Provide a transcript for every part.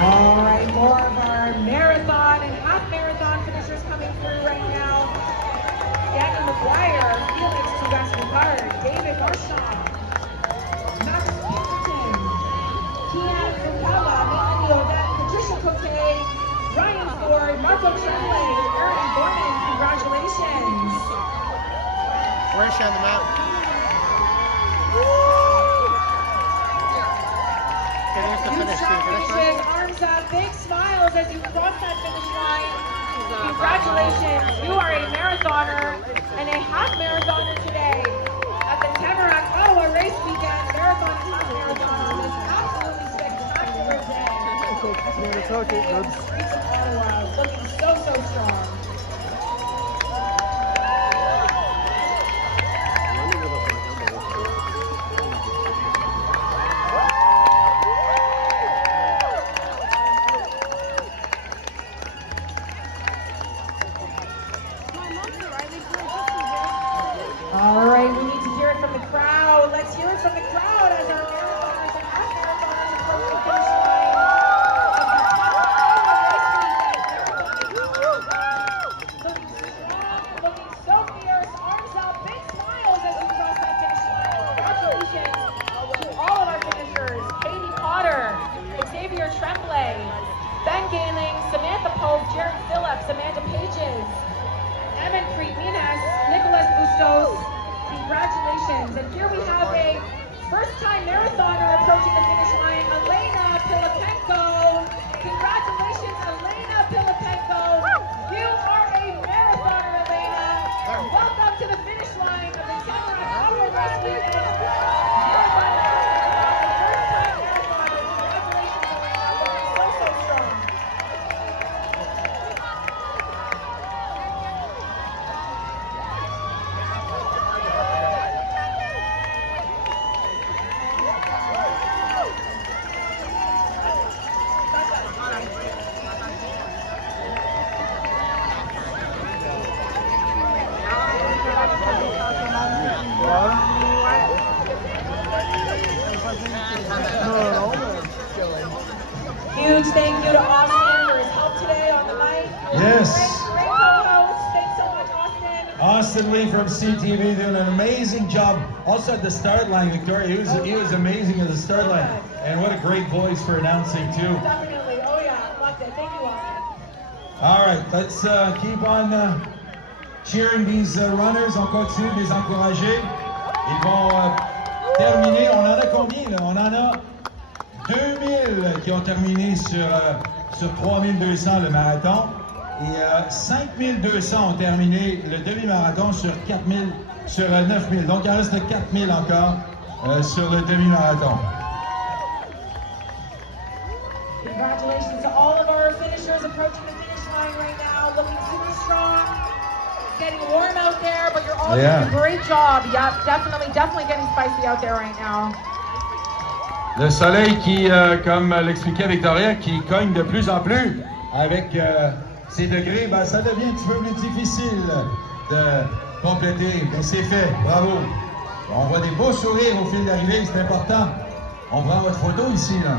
All right, more of our marathon and half marathon finishers coming through right now. Danny McGuire, Felix Tugas-Ricard, David Marchand, Max Pinkerton, Kian Fukawa, Melanie Odette, Patricia Cote, Ryan Ford, Marco Tremblay, Aaron Gorman, congratulations. Where's she on the map? Finishes, arms up, big smiles as you cross that finish line. Congratulations, you are a marathoner and a half marathoner today at the Tamarack Ottawa Race Weekend Marathon and Half Marathon on this absolutely spectacular day. On the streets of Ottawa, looking so strong. All right, we need to hear it from the crowd. Let's hear it from the crowd as our marathoners and half marathoners approach the finish line of the Looking strong, looking so fierce, arms up, big smiles as we cross that finish line. Congratulations to all of our finishers: Katie Potter, Xavier Tremblay, Ben Gailing, Samantha Pope, Jared Phillips, Amanda Pages, Evan Creed-Minas, Nicholas Bustos, congratulations. And here we have a first-time marathoner approaching the finish line, Elena Pilipenko. Congratulations, Elena Pilipenko. You are a marathoner, Elena. Welcome to the finish line of the Tamarack Ottawa Race Weekend. First-time marathoner. Congratulations, Elena. Looking so strong. Huge thank you to Austin for his help today on the mic. Yes. Great co-host. Thanks so much, Austin. Austin Lee from CTV doing an amazing job. Also at the start line, Victoria, he was amazing at the start line. And what a great voice for announcing too. Definitely. Oh yeah, loved it. Thank you, Austin. All right, let's keep on cheering these runners. On continue de les encourager. Ils vont terminer. On en a combien là? On en a 2000 qui ont terminé sur 3200 le marathon. Et 5200 ont terminé le demi-marathon sur 4000, sur 9000. Donc il en reste 4000 encore sur le demi-marathon. Congratulations to all of our finishers approaching the finish line right now. Looking super strong. It's getting warm out there, but you're all doing a great job. Yeah, definitely getting spicy out there right now. Le soleil qui, comme l'expliquait Victoria, qui cogne de plus en plus avec ces degrés, ben, ça devient un petit peu plus difficile de compléter. Mais c'est fait, bravo. On voit des beaux sourires au fil d'arrivée, c'est important. On prend votre photo ici, là.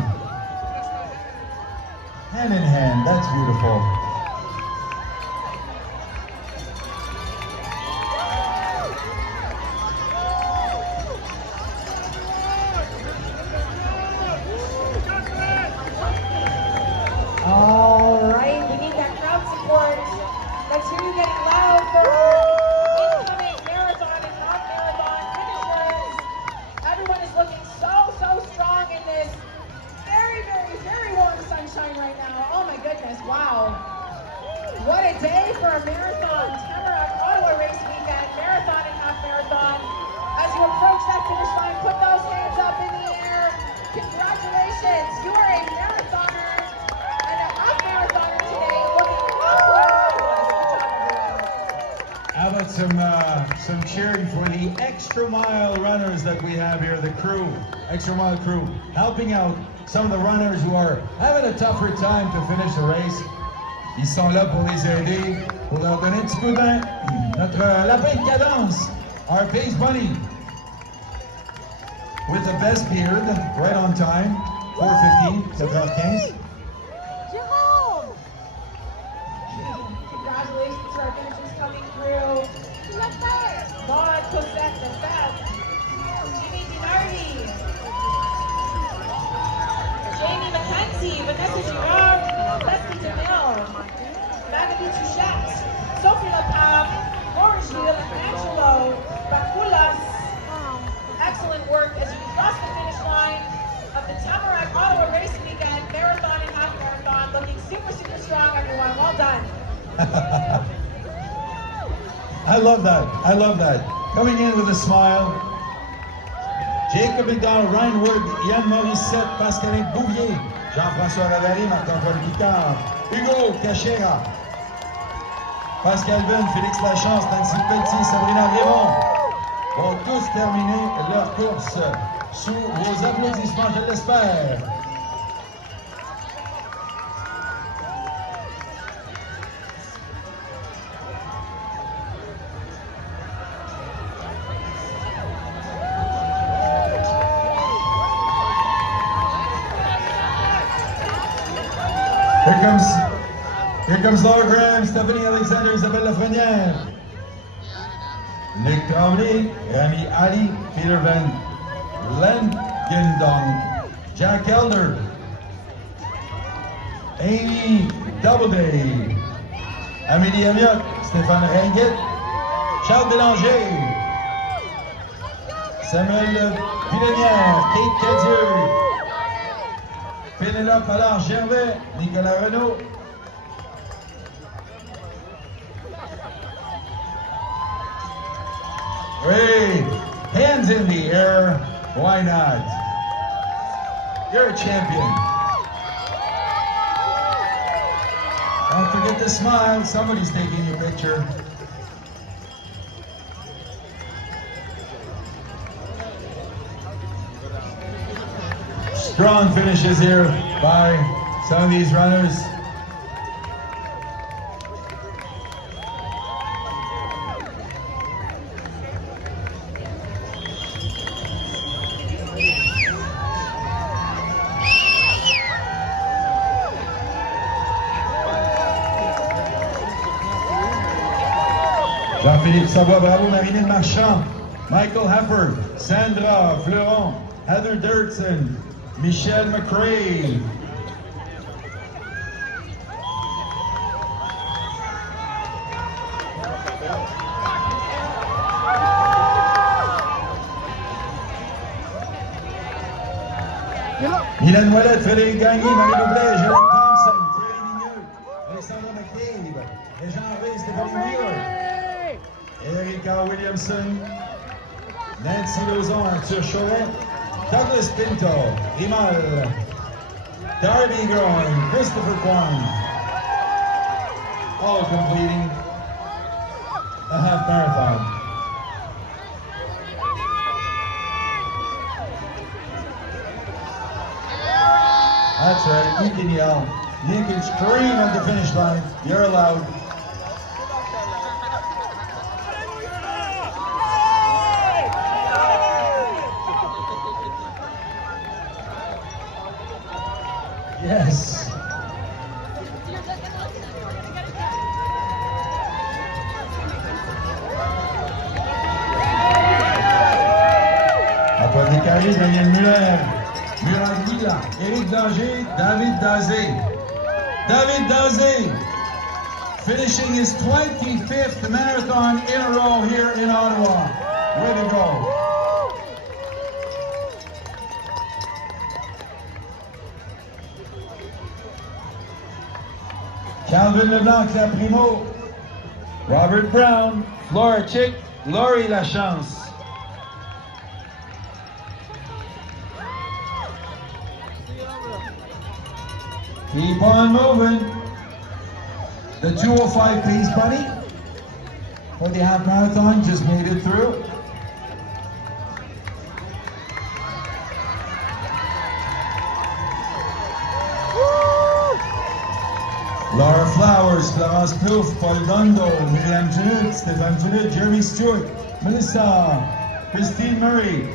Hand in hand, that's beautiful. All right, we need that crowd support. Let's hear you getting loud for incoming marathon and half marathon finishers. Everyone is looking so strong in this very warm sunshine right now. Oh my goodness, wow. What a day for a marathon. Tamarack Ottawa Race Weekend, marathon and half marathon. As you approach that finish line, put those hands up in the air. Congratulations, you are a marathoner and a half marathoner today. Looking How about some cheering for the extra mile runners that we have here, the crew, extra mile crew, helping out some of the runners who are having a tougher time to finish the race. Ils sont là pour les aider, pour leur donner un petit coup de main. Notre lapin de cadence, our pace bunny. with the best beard, right on time, 4:15, 7h15. Congratulations to our finishers coming through. Maud Cosette, the best. Jimmy Dinardi. Jamie McKenzie, Vanessa Girard, Leslie DeMille, Magalie Touchette, Sophie Lapam, Lauren Gilles, Angelo Baculas. Excellent work as you cross the finish line of the Tamarack Ottawa Racing Weekend Marathon and Half Marathon. Looking super, super strong, everyone. Well done. I love that. I love that. Coming in with a smile. Jacob McDonald, Ryan Wood, Yann Morissette, Pascaline Bouvier, Jean-François Ravary, Marc-Antoine Picard, Hugo Cachera, Pascal Vune, Félix Lachance, Nancy Pelletier, Sabrina Grévon vont tous terminer leur course sous vos applaudissements, je l'espère. Here comes Laura Graham, Stephanie Alexander, Isabelle Lafrenière, Nick Tremblay, Rami Ali, Peter Van Langendonk, Jack Elder, Amy Doubleday, Amélie Amiot, Stéphane Ringuet, Charles Bélanger, Samuel Villenière, Kate Cadieux, Pénélope Allard Gervais, Nicolas Renaud, Hey, hands in the air, why not? You're a champion. Don't forget to smile, somebody's taking your picture. Strong finishes here by some of these runners. Jean-Philippe Savoie, bravo, Marinette Marchand, Michael Hefford, Sandra Fleuron, Heather Dirksen, Michelle McRae. Mylène Ouellette, Frédéric Gagné, Marie Loublet, Jérôme Thompson, Thierry Vigneux, Alexandra McCabe, Jean Harvey, Stéphanie Wheeler, Erika Williamson, Nancy Lauzon, Arthur Choret, Douglas Pinto, Rimal, Darby Groen, Christopher Kwan, all completing a half marathon. That's right, you can yell. You can scream at the finish line. You're allowed. Yes. Antoine Descaries, Daniel Muller, Murat Guilla, Éric Danger, David Dazé. David Dazé finishing his 25th marathon in a row here in Ottawa. Way to go. Calvin LeBlanc, Primo, Robert Brown, Flora Chick, Laurie Lachance. Keep on moving. The 2:05 pace buddy for the half marathon just made it through. Laura Flowers, Florence Plouffe, Paul Dondo, Miriam Junut, Stéphane Junut, Jeremy Stewart, Melissa, Christine Murray,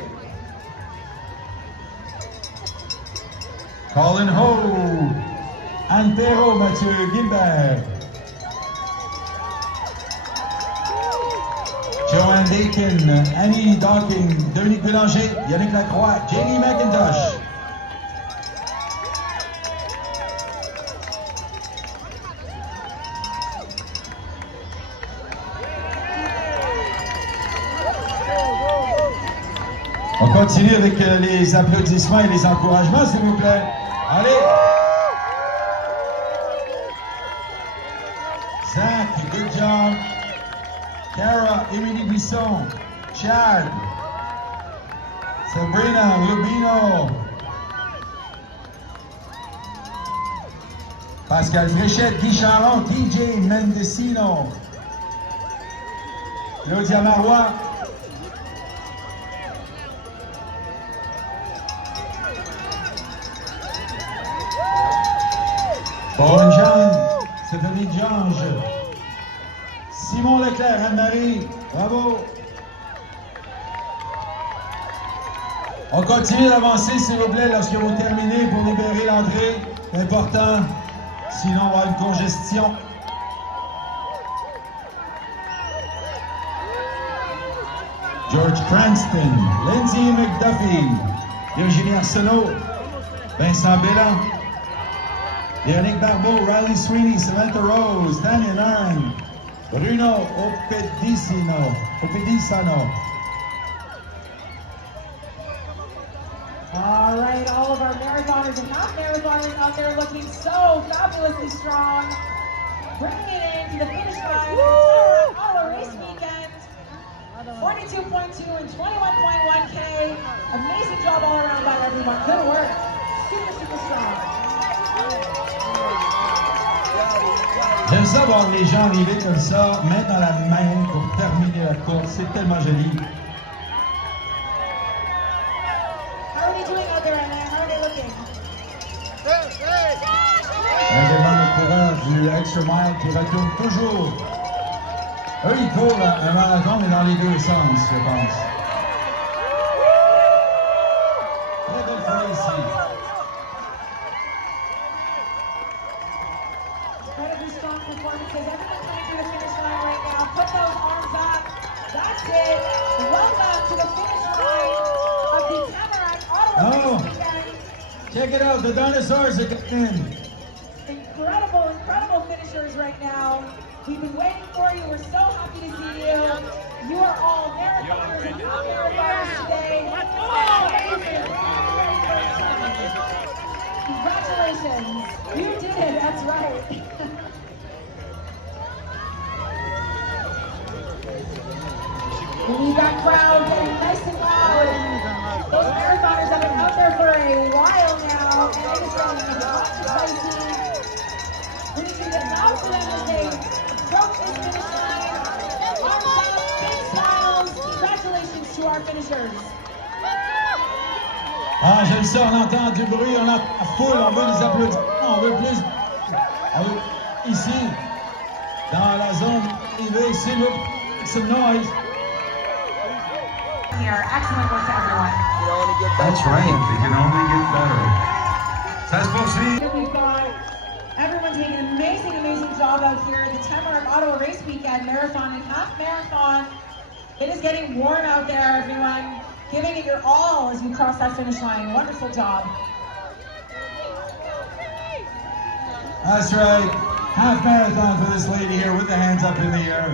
Colin Ho, Antero Mathieu Gilbert, Joanne Dakin, Annie Dawking, Dominique Bélanger, Yannick Lacroix, Jamie McIntosh. On continue avec les applaudissements et les encouragements, s'il vous plaît. Allez! Zach, good job. Cara, Émilie Buisson, Chad, Sabrina Lubino, Pascal Fréchette, Guy Charon, TJ Mendocino, Claudia Marois, Bon Jean, Stéphanie Jange, Simon Leclerc, Anne-Marie, bravo. On continue d'avancer, s'il vous plaît, lorsque vous terminez pour libérer l'entrée. C'est important, sinon on va avoir une congestion. George Cranston, Lindsay McDuffie, Virginie Arsenault, Vincent Bellin, Yannick Barbeau, Riley Sweeney, Samantha Rose, Tanya Nairn, Bruno Opedisano. All right, all of our marathoners and half marathoners out there looking so fabulously strong. Bringing it into the finish line for the Ottawa race weekend. 42.2 and 21.1K. Amazing job all around by everyone. Good work. Super, super strong. J'aime ça voir les gens arriver comme ça, main dans la main pour terminer la course. C'est tellement joli. How are they doing out there, Anna? How are they looking? Un élément de coureur du Extra Mile qui retourne toujours. Eux, ils courent un marathon, mais dans les deux sens, je pense. Très belle fois ici. Incredibly strong performances. Everyone coming through the finish line right now. Put those arms up. That's it. Welcome to the finish line of the Tamarack Ottawa Oh. race weekend. Check it out, the dinosaurs are getting in. Incredible, incredible finishers right now. We've been waiting for you. We're so happy to see you. You are all marathoners and half-marathoners today. Amazing. Congratulations. You did it. That's right. We need that crowd getting nice and loud. Those marathoners have been out there for a while now, and it is getting hot and spicy. We need to get loud for them as they approach this finish line. Arms up, big smiles. Congratulations to our finishers. Ah, j'aime ça, on entend du bruit, on a la foule, on veut des applaudissements, on veut plus. On veut, ici, dans la zone privée, s'il vous plaît, some noise. Here, excellent work to everyone. That's right, it can only get better. Ça se poursuit. We've got everyone taking an amazing, amazing job out here at the Tamarack Ottawa Race Weekend Marathon and Half Marathon. It is getting warm out there, everyone. Giving it your all as you cross that finish line. Wonderful job. That's right. Half marathon for this lady here with the hands up in the air.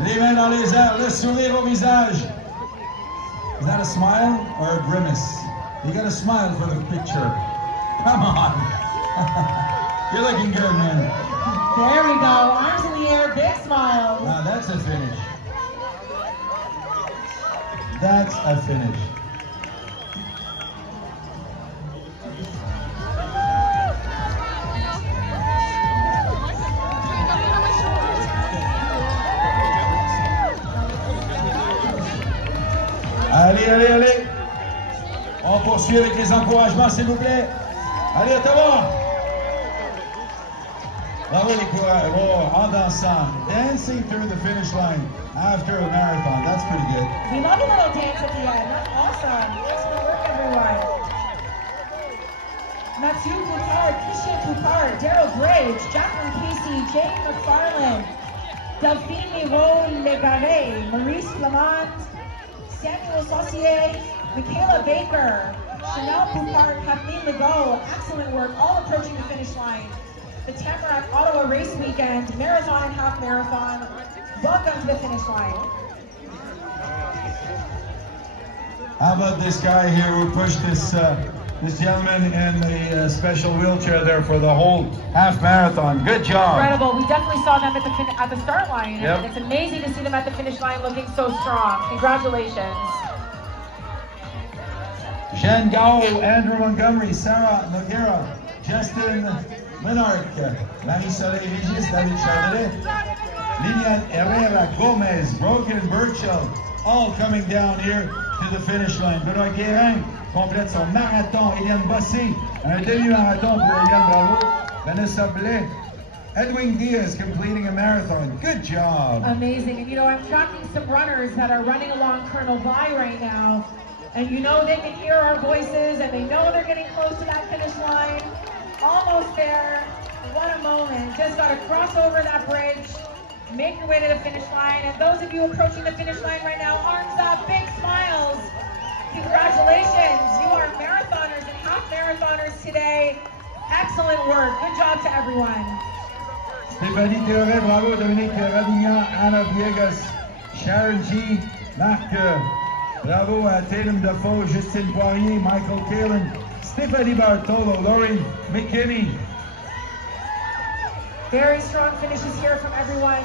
Les mains dans les airs, le sourire au visage. Is that a smile or a grimace? You got a smile for the picture. Come on. You're looking good, man. There we go. Arms in the air, big smiles. Now that's a finish. That's a finish. Allez, allez, allez. On poursuit avec les encouragements, s'il vous plaît. Allez, Ottawa. Bravo les coureurs. Oh, en dansant. Dancing through the finish line after a marathon. That's pretty good. We love a little dance at the end. That's awesome. Excellent work, everyone. Mathieu Poupard, Christian Poupard, Daryl Bridge, Jacqueline Casey, Jane McFarland, Delphine Miro-Legaré, Maurice Flamand, Samuel Saucier, Michaela Baker, Chanel Poupard, Kathleen Legault. Excellent work, all approaching the finish line. The Tamarack Ottawa Race Weekend, Marathon and Half Marathon. Welcome to the finish line. How about this guy here who pushed this gentleman in the special wheelchair there for the whole half marathon? Good job. Incredible. We definitely saw them at the start line. Yep. And it's amazing to see them at the finish line looking so strong. Congratulations. Jeanne Gao, Andrew Montgomery, Sarah Noguera, Justin Menark, Marie-Soleil Régis, David Chardonnay, Lilian Herrera Gomez, Brogan Burchell, all coming down here to the finish line. Benoît Guérin complète son marathon. Eliane Bossé, un demi-marathon pour Eliane Bravo. Vanessa Blais, Edwin Diaz completing a marathon. Good job. Amazing. And you know, I'm tracking some runners that are running along Colonel Vi right now. And you know they can hear our voices and they know they're getting close to that finish line. Almost there. What a moment. Just got to cross over that bridge, make your way to the finish line. And those of you approaching the finish line right now, arms up, big smiles. Congratulations. You are marathoners and half marathoners today. Excellent work. Good job to everyone. Stéphanie Théoret, bravo. Dominique Ravignan, Anna Viegas, Sharon G, Marc, bravo à Tatum Defoe, Justine Poirier, Michael Kalin, Stephanie Bartolo, Laurie McKinney. Very strong finishes here from everyone.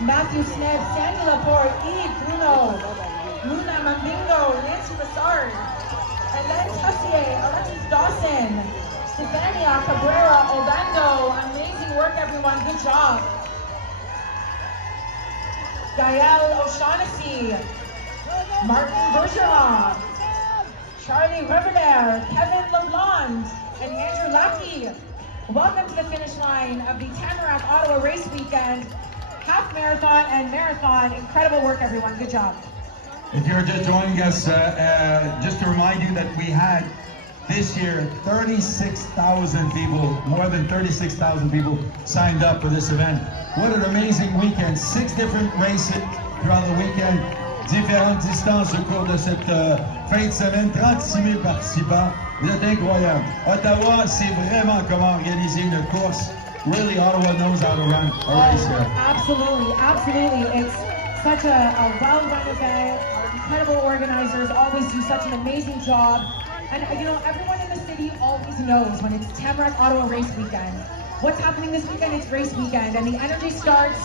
Matthew Smith, Sandy Laporte, Yves Bruno, Luna Mandingo, Nancy Lassard, Hélène Tessier, Alexis Dawson, Stefania Cabrera, Obando. Amazing work, everyone. Good job. Gael O'Shaughnessy, Martin Bergeron, Charlie Riverdale, Kevin LeBlanc, and Andrew Lackey. Welcome to the finish line of the Tamarack Ottawa Race Weekend, half marathon and marathon. Incredible work, everyone. Good job. If you're just joining us, just to remind you that we had this year 36,000 people, more than 36,000 people signed up for this event. What an amazing weekend. 6 different races throughout the weekend. Différentes distances au cours de cette fin de semaine. 36 000 participants. C'est incroyable. Ottawa sait vraiment comment organiser une course. Really, Ottawa knows how to run a race here. Absolutely, absolutely. It's such a well-run event. Incredible organizers always do such an amazing job. And you know, everyone in the city always knows when it's Tamarack Ottawa Race Weekend. What's happening this weekend? It's race weekend, and the energy starts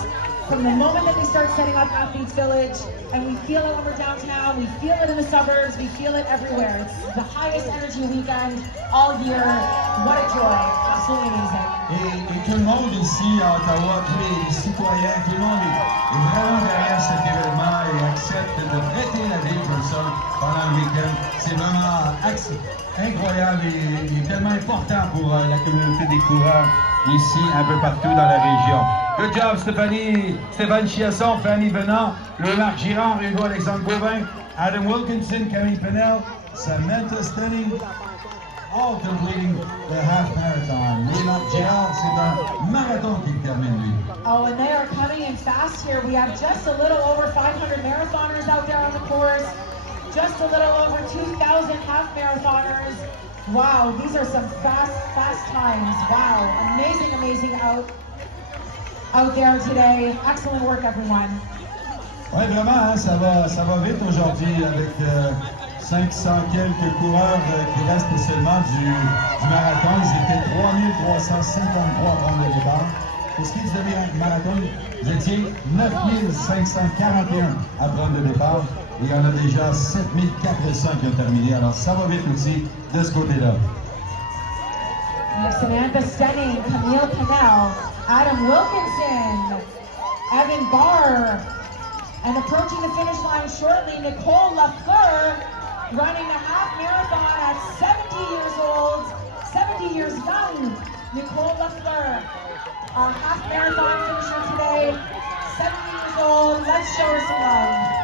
from the moment that we start setting up Athletes Village, and we feel it when we're downtown, we feel it in the suburbs, we feel it everywhere. It's the highest energy weekend all year. What a joy. Absolutely amazing. Et tout le monde ici à Ottawa, tous les citoyens, tout le monde est vraiment derrière cet événement et accepte de prêter la ville comme ça pendant le week-end. C'est vraiment incroyable et tellement important pour la communauté des coureurs ici, un peu partout dans la région. Good job, Stéphane Chiasson, Fanny Venant, Louis-Marc Girard, Hugo Alexandre Gauvin, Adam Wilkinson, Camille Penel, Samantha Stenning, all completing the half marathon. Louis-Marc Girard, c'est un marathon qui termine, lui. Oh, and they are coming in fast here. We have just a little over 500 marathoners out there on the course. Just a little over 2,000 half marathoners. Wow, these are some fast times. Wow, amazing out there today. Excellent work, everyone. Oui, vraiment, hein, ça va vite aujourd'hui avec 500 quelques coureurs qui restent seulement du marathon. Ils étaient 3353 à prendre le départ. Pour ce qui est du demi-marathon, vous étiez 9541 à prendre le départ. Et il y en a déjà 7400 qui ont terminé. Alors ça va vite aussi de ce côté-là. Samantha Stenning, Camille Penel, Adam Wilkinson, Evan Barr, and approaching the finish line shortly, Nicole Lafleur, running a half marathon at 70 years old, 70 years young. Nicole Lafleur, our half marathon finisher today, 70 years old. Let's show her some love.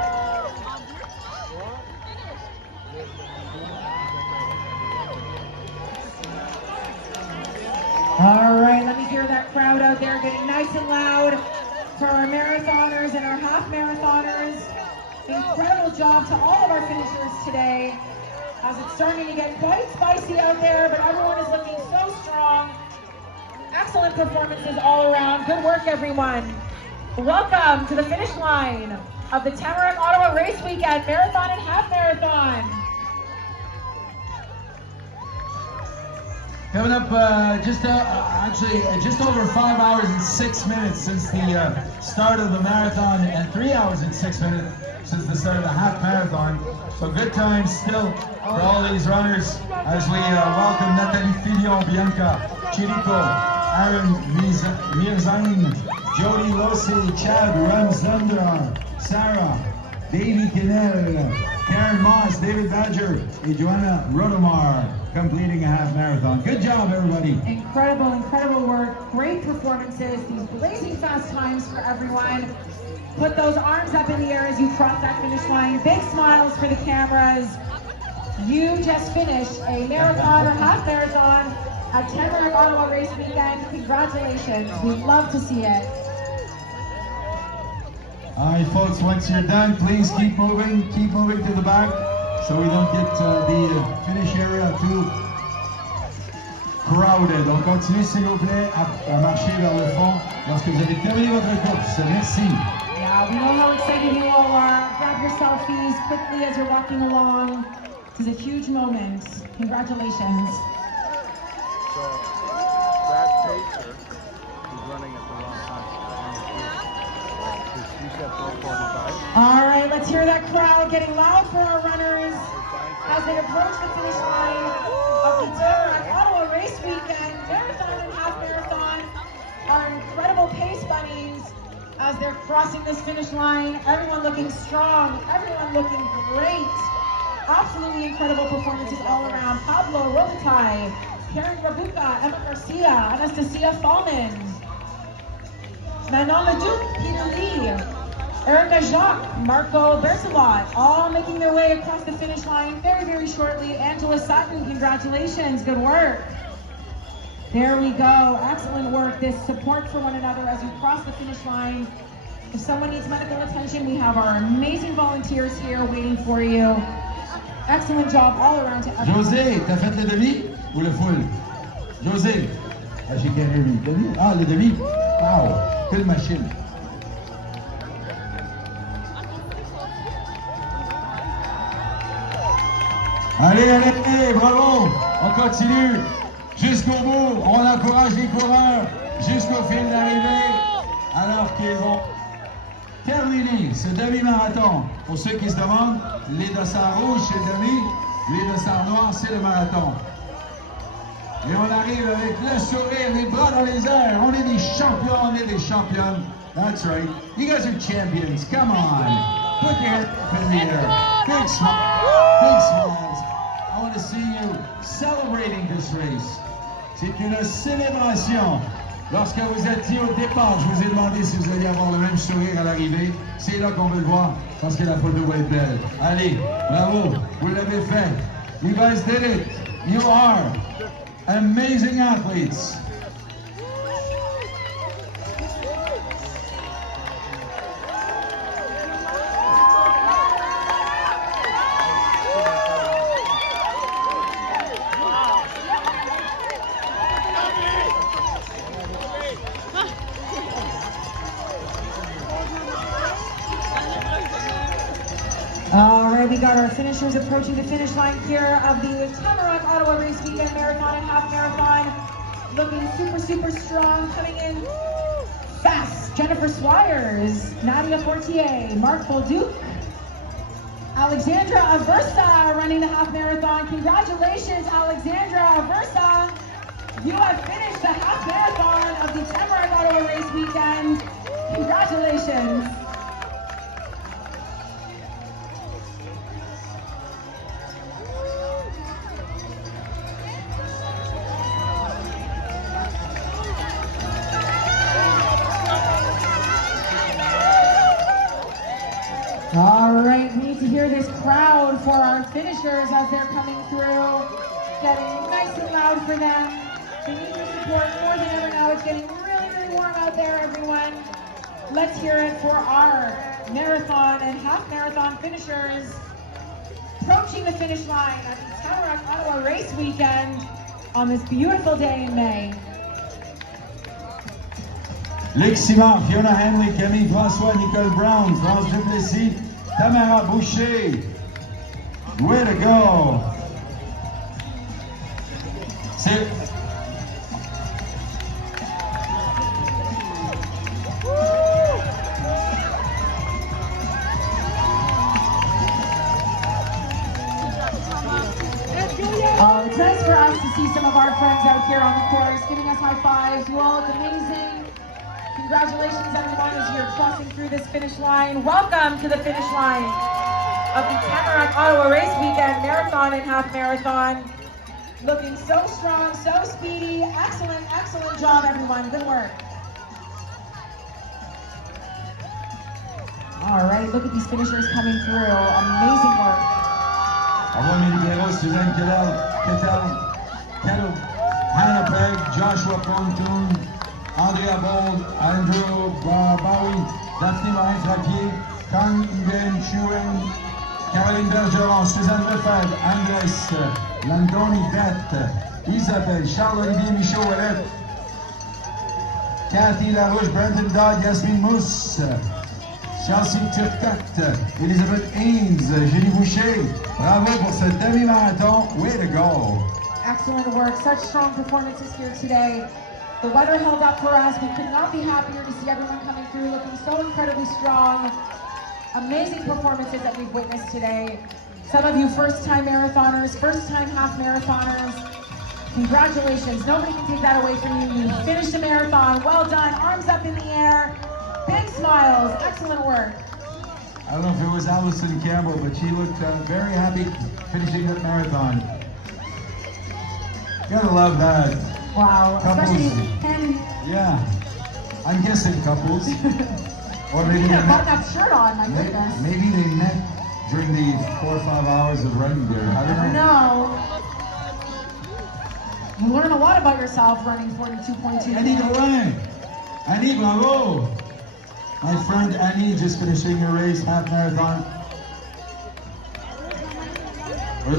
hear that crowd out there getting nice and loud for our marathoners and our half marathoners. Incredible job to all of our finishers today, as it's starting to get quite spicy out there, but everyone is looking so strong. Excellent performances all around. Good work, everyone. Welcome to the finish line of the Tamarack Ottawa Race Weekend Marathon and Half Marathon. Coming up just over 5 hours and 6 minutes since the start of the marathon, and 3 hours and 6 minutes since the start of the half marathon. So good times still for all these runners as we welcome Nathalie Fillon, Bianca Chirico, Aaron Mirzain, Jody Losey, Chad Ramzandra, Sarah, Davy Kennel, Karen Moss, David Badger, and Joanna Rodomar completing a half marathon. Good job, everybody. Incredible, incredible work. Great performances. These blazing fast times for everyone. Put those arms up in the air as you cross that finish line. Big smiles for the cameras. You just finished a marathon or half marathon at Tamarack Ottawa Race Weekend. Congratulations. We'd love to see it. All right, folks, once you're done, please keep moving to the back so we don't get the finish area too crowded. Donc continuez s'il vous plaît à marcher vers le fond lorsque vous avez terminé votre course. Merci. Yeah, we know how excited you all are. Grab your selfies quickly as you're walking along. This is a huge moment. Congratulations. So that pacer is running at the wrong time. You said 4:45. All right, let's hear that crowd getting loud for our runners as they approach the finish line of the Tamarack Ottawa Race Weekend Marathon and Half Marathon. Our incredible pace bunnies as they're crossing this finish line. Everyone looking strong, everyone looking great. Absolutely incredible performances all around. Pablo Robitaille, Karen Rabuka, Emma Garcia, Anastasia Fallman, Manon Leduc, Peter Lee, Erica Jacques, Marco Bertolot, all making their way across the finish line very, very shortly. Angela Sutton, congratulations, good work. There we go, excellent work. This support for one another as you cross the finish line. If someone needs medical attention, we have our amazing volunteers here waiting for you. Excellent job all around to everyone. José, t'as fait le demi ou le full? José, she can't hear me. Demi? Ah, le demi? Wow, quelle machine. Allez, allez, bravo, on continue jusqu'au bout, on encourage les coureurs jusqu'au fil d'arrivée alors qu'ils vont terminer ce demi-marathon. Pour ceux qui se demandent, les dossards rouges c'est le demi, les dossards noirs c'est le marathon. Et on arrive avec le sourire, les bras dans les airs, on est des champions, on est des championnes. That's right, you guys are champions, come on. Put your hands up in the air. Big smile, big smiles. I want to see you celebrating this race. C'est une célébration. Lorsque vous étiez au départ, je vous ai demandé si vous alliez avoir le même sourire à l'arrivée. C'est là qu'on veut le voir, parce que la photo va être belle. Allez, bravo, vous l'avez fait. You guys did it. You are amazing athletes. All right, we got our finishers approaching the finish line here of the Tamarack Ottawa Race Weekend Marathon and Half Marathon. Looking super, super strong, coming in fast. Jennifer Swires, Nadia Fortier, Mark Bolduc, Alexandra Aversa running the half marathon. Congratulations, Alexandra Aversa. You have finished the half marathon of the Tamarack Ottawa Race Weekend. Congratulations. All right, we need to hear this crowd for our finishers as they're coming through. Getting nice and loud for them. They need your support more than ever now. It's getting very warm out there, everyone. Let's hear it for our marathon and half marathon finishers approaching the finish line at the Tamarack Ottawa Race Weekend on this beautiful day in May. Luc Simard, Fiona Henry, Camille François, Nicole Brown, France Duplessis, Tamara Boucher. Way to go! C'est... It's nice for us to see some of our friends out here on the course, giving us high fives. You all look amazing. Congratulations, everyone, as you're crossing through this finish line. Welcome to the finish line of the Tamarack Ottawa Race Weekend Marathon and Half Marathon. Looking so strong, so speedy. Excellent, excellent job, everyone. Good work. All right, look at these finishers coming through. Amazing work. Avoir mes libéraux, Suzanne Kettel, Hannah Pegg, Joshua Pontoon, Andrea Bold, Andrew Bowie, Daphne Morin-Frappier, Kang Nguyen Chuen, Caroline Bergeron, Suzanne Lefebvre, Andres, Landoni Dette, Isabelle, Charles-Olivier Michaud-Ouellette, Cathy Larouche, Brendan Dodd, Yasmine Mousse, Chelsea Turcotte, Elisabeth Haynes, Julie Boucher. Bravo pour ce demi-marathon. Way to go. Excellent work. Such strong performances here today. The weather held up for us. We could not be happier to see everyone coming through looking so incredibly strong. Amazing performances that we've witnessed today. Some of you first-time marathoners, first-time half marathoners. Congratulations. Nobody can take that away from you. You finished the marathon. Well done. Arms up in the air. Big smiles. Excellent work. I don't know if it was Allison Campbell, but she looked very happy finishing that marathon. Gotta love that. Wow. Couples. Especially Ken. Yeah. I'm guessing couples. Or maybe You they had a met, button-up shirt on, my goodness. maybe they met during the 4 or 5 hours of running there. I Never don't know. know. You learn a lot about yourself running 42.2. Annie Drouin. Annie, bravo. My friend Annie just finishing her race, half marathon.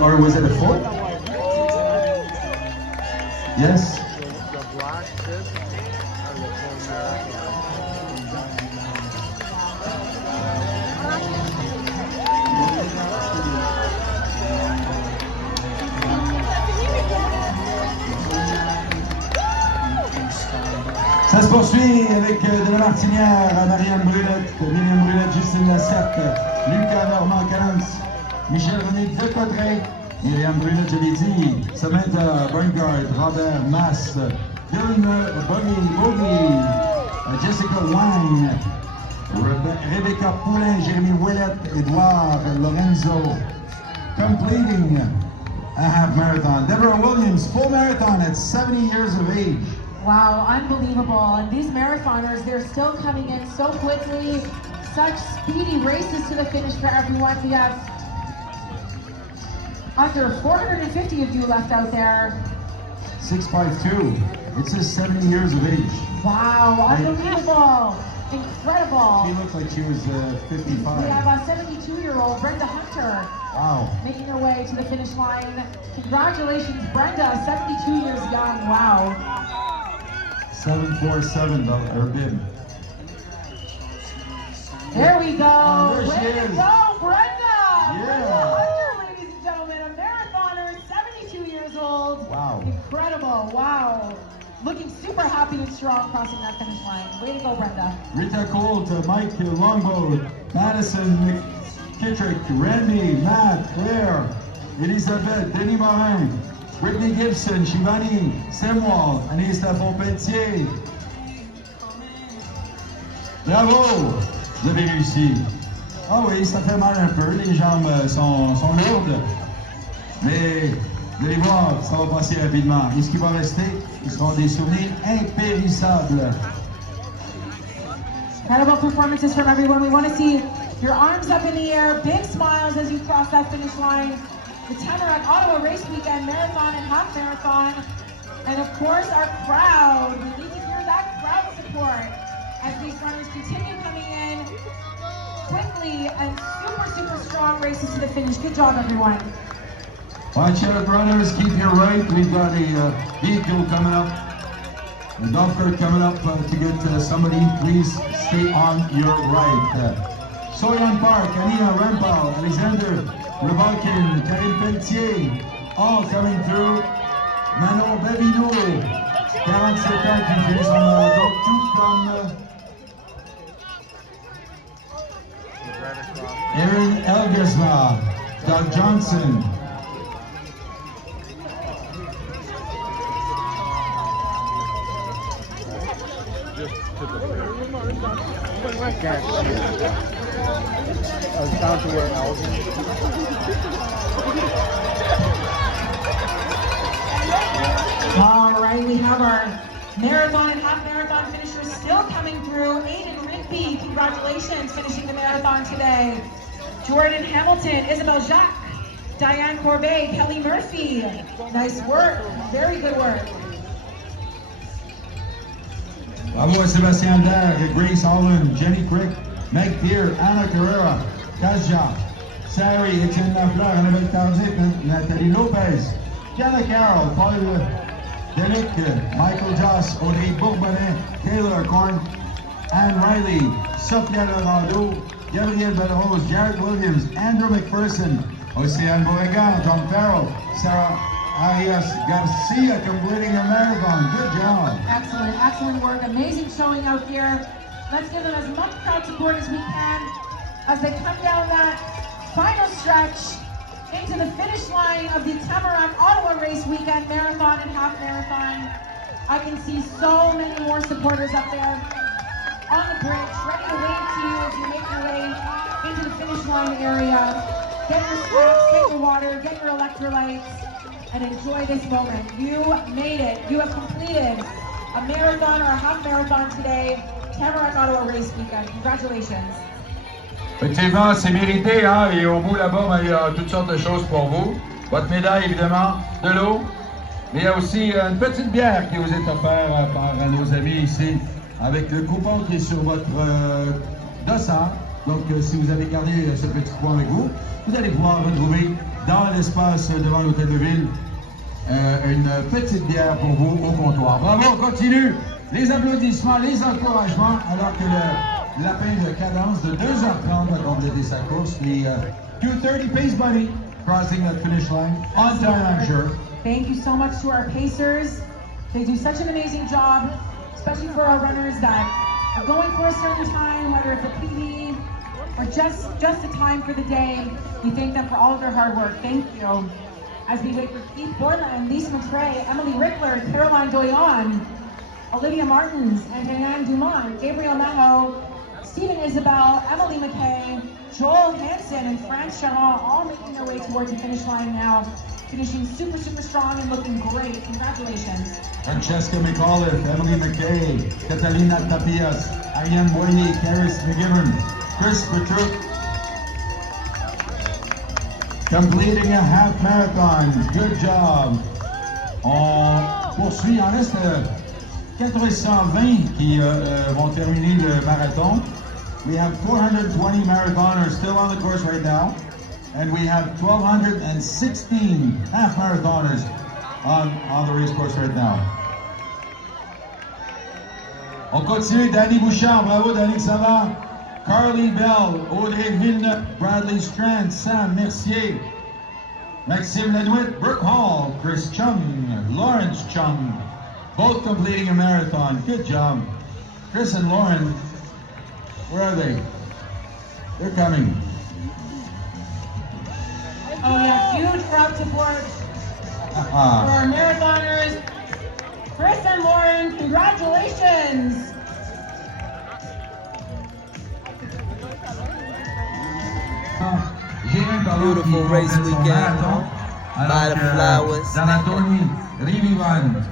Or was it a 4? Yes. The black bit are the full Ça se poursuit avec de la Martinière, Marianne Brulette, Myriam Brulette, Justine Lassette, Lucas Normand Calance, Michel René Decotré, Myriam Brulette, je l'ai dit, Samantha Burngard, Robert Mass, Dylan Bogie, Jessica Wine, Rebecca Poulin, Jérémy Ouellette, Edouard Lorenzo, completing a half marathon. Deborah Williams, full marathon at 70 years of age. Wow, unbelievable. And these marathoners, they're still coming in so quickly. Such speedy races to the finish for everyone. We have under 450 of you left out there. 6'2". It says 70 years of age. Wow, unbelievable. Incredible. She looks like she was 55. We have a 72-year-old Brenda Hunter Wow. making her way to the finish line. Congratulations, Brenda, 72 years young. Wow. 747, her bib. There we go. Oh, there she Way to is. go, Brenda. Yeah. Brenda Hunter, ladies and gentlemen, a marathoner, 72 years old. Wow. Incredible. Wow. Looking super happy and strong crossing that finish line. Way to go, Brenda. Rita Colt, Mike Longbow, Madison McKittrick, Randy, Matt, Claire, Elisabeth, Denis Morin, Brittany Gibson, Shivani Semwal, Anaïs Lafont-Pelletier. Bravo! Vous avez réussi. Ah oui, ça fait mal un peu, les jambes sont lourdes. Mais vous allez voir, ça va passer rapidement. Et ce qui va rester, ce seront des souvenirs impérissables. Incredible performances from everyone. We want to see your arms up in the air, big smiles as you cross that finish line. The Tamarack Ottawa Race Weekend Marathon and Half Marathon. And of course, our crowd. We need to hear that crowd support as these runners continue coming in quickly and super strong races to the finish. Good job, everyone. Watch out, runners. Keep your right. We've got a vehicle coming up. A golf cart coming up to get somebody. Please stay on your right. Soyan Park, Ania Rampal, Alexander Revalkin, Karim Pelletier, all coming through. Manon Bevino, 47 ans qui finit son marathon, tout comme Erin Elgersma, Doug Johnson. Just to the can't see it. I was down to where Alvin. All right, we have our marathon and half marathon finishers still coming through. Aiden Rigby, congratulations, finishing the marathon today. Jordan Hamilton, Isabel Jacques, Diane Corbet, Kelly Murphy. Nice work, very good work. Bravo à Sébastien Dair, Grace Holland, Jenny Crick, Meg Deere, Anna Carrera, Kazja, Sari, Etienne Lafleur, Annabelle Tardif, Nathalie Lopez, Kiana Carroll, Paul Denick, Michael Joss, Audrey Bourbonnet, Taylor Corn, Anne Riley, Sophia Laurando, Gabrielle Belrose, Jared Williams, Andrew McPherson, Océane Beauregard, John Farrell, Sarah Arias Garcia completing a marathon. Good job. Excellent work. Amazing showing out here. Let's give them as much crowd support as we can as they come down that final stretch into the finish line of the Tamarack Ottawa Race Weekend Marathon and Half Marathon. I can see so many more supporters up there on the bridge, ready to wave to you as you make your way into the finish line area. Get your snacks, get your water, get your electrolytes, and enjoy this moment. You made it. You have completed a marathon or a half marathon today. Tamarack Ottawa Race Weekend. Congratulations. Effectivement, c'est mérité, hein, et au bout là-bas, ben, il y a toutes sortes de choses pour vous. Votre médaille, évidemment, de l'eau, mais il y a aussi une petite bière qui vous est offerte par nos amis ici, avec le coupon qui est sur votre dossard. Donc, si vous avez gardé ce petit coupon avec vous, vous allez pouvoir retrouver dans l'espace devant l'hôtel de ville une petite bière pour vous au comptoir. Bravo, on continue. Les applaudissements, les encouragements, alors que le lapin de cadence de 2h30 a complété sa course. The 2:30 pace bunny crossing that finish line on time, I'm sure. Thank you so much to our pacers. They do such an amazing job, especially for our runners that are going for a certain time, whether it's a PB or just a time for the day. We thank them for all of their hard work. Thank you. As we wait for Keith Borland, Lisa McRae, Emily Rickler, Caroline Doyon, Olivia Martins, and Diane Dumont, Gabriel Maho, Stephen Isabel, Emily McKay, Joel Hansen, and France Charon, all making their way towards the finish line now, finishing super strong and looking great. Congratulations. Francesca McAuliffe, Emily McKay, Catalina Tapias, Ariane Boyer, Karis McGivern, Chris Patrick, completing a half marathon. Good job. On poursuit, en reste 420 qui vont terminer le marathon. We have 420 marathoners still on the course right now, and we have 1,216 half marathoners on the race course right now. On continue, Danny Bouchard, bravo Danny, ça va? Carly Bell, Audrey Villeneuve, Bradley Strand, Sam Mercier, Maxime Lenouet, Brooke Hall, Chris Chung, Lawrence Chung, both completing a marathon. Good job. Chris and Lauren, where are they? They're coming. Oh yeah, huge crowd support for our marathoners. Chris and Lauren, congratulations. Beautiful race weekend. By the flowers. Zanatoni, Rivivan,